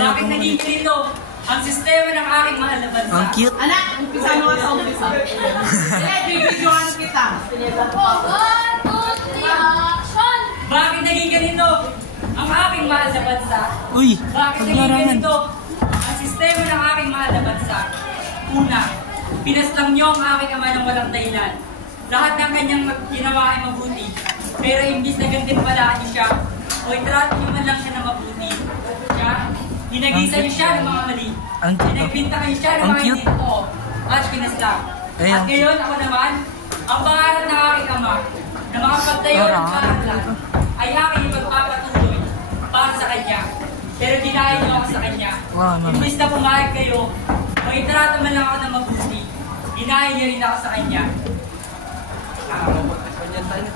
Bakit naging ganito ang sistema ng aking mahal na bansa? Ang cute. Anak, umpisa mo sa umpisa. Sige, bibidyoan kita. 1, 2, 3, action! Bakit naging ganito ang aking mahal na bansa? Uy, Bakit naging ganito ang sistema ng aking mahal na bansa? Una, pinaslang niyo ang aking ama ng walang dahilan. Lahat ng kanyang ginawa ay mabuti. Pero imbis na gantimpalaan niyo siya, o itrato niyo man lang siya na mabuti. Siya, hinagisa niyo siya ng mga mali. Pinagbintangan niyo siya ng mga hindi totoo. At pinaslang. At ngayon ako naman, ang pangarap ng aking ama na makapagtayo ng paaralan ay aking ipagpapatuloy para sa kanya. Pero dinahin niyo ako sa kanya. Imbis na pumayag kayo, o itrato man lang ako ng mabuti, dinahin niyo rin ako sa kanya.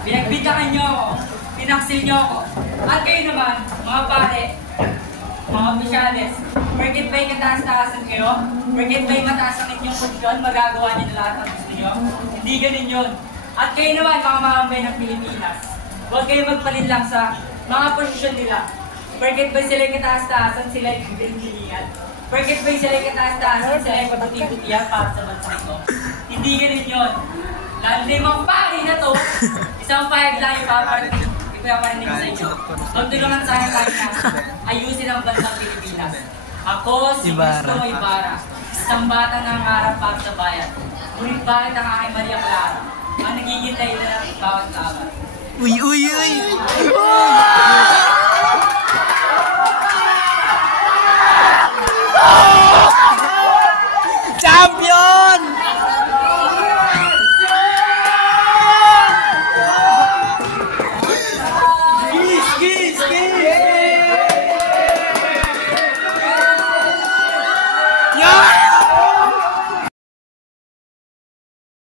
Pinagbintangan niyo ako, pinaksil niyo ako. At kayo naman, mga pare, mga opisyales, porket ba'y kataas-taasan kayo? Porket ba'y mataas ang inyong posisyon, magagawa niyo na lahat ang gusto niyo? Hindi ganun yun. At kayo naman, mga mamambay ng Pilipinas, huwag kayo magpalinlang sa mga posisyon nila. Porket ba'y sila'y kataas-taasan, sila'y pinaghilingan? Porket ba'y sila'y kataas-taasan, sila'y pabuti-butihan para sa bansa ito? Hindi ganun yun. Lalo na yung mga pari na to, isang pahig lang yung paparinig. Ipaparinig sa inyo. Magtulungan sa akin tayo na ayusin ang bansang Pilipinas. Ako si Gusto Ibarra, isang bata ng harap para sa bayan. Ngunit bakit ang aking Maria Clara ang nagigintay na ng bawat laban? Uy, uy, uy!